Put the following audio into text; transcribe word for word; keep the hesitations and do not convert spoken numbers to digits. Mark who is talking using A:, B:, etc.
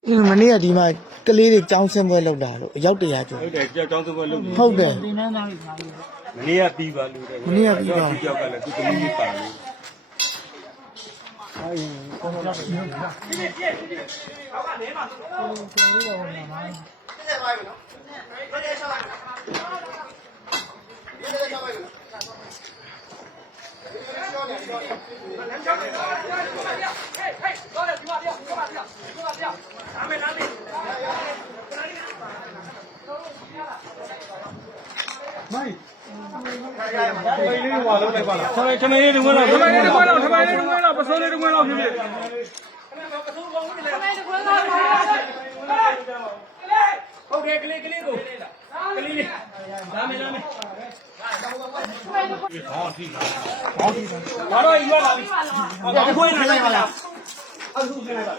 A: မနေ့ကဒီမှာကလေးတွေကြောင်းဆင်းပွဲလုပ်တာလို့အရောက်တရာကျော်
B: ဟုတ်တယ်ကြောက်ကြောင်းသဘောလုပ်
A: ဟုတ်တယ်
C: ဒီနန်းသားကြီးပါလေ
B: မနေ့ကပြီးပါလို့တယ်
A: မနေ့ကပြီးပါ
B: ကြောက်ကလည်းသူသမီးလေးပါလို့
C: အေးကောင်းတော့ပြည့်ပြည့်ပြည့်ပြည့်ဟောကနေမှာကိုကိုရောမှာပါပြည့်တယ်ပါပြီနော်ပြည့်တယ်ဆောက်လိုက်ပြည့်တယ်ဆောက်လိုက်မိုင်းထိုင်လေးဟွာလုံးလိုက်ပါလားထိုင်ထိုင်လေးတဝင်းလောက်ထိုင်လေးတဝင်းလောက်ထိုင်လေးတဝင်းလောက်ပစိုးလေးတဝင်းလောက်ဖြစ်ဖြစ်ခဏတော့ပစိုးကောင်းနေလေထိုင်လေးတဝင်းလောက်ဟုတ်တယ်ကလေးကလေးကိုကလေးလေးလာမယ်လာမယ်ဟောထိပါဟောထိပါဘာတော့ရွက်လာပြီဟောခွေးနေလိုက်ပါလားအခုနေလိုက်ပါ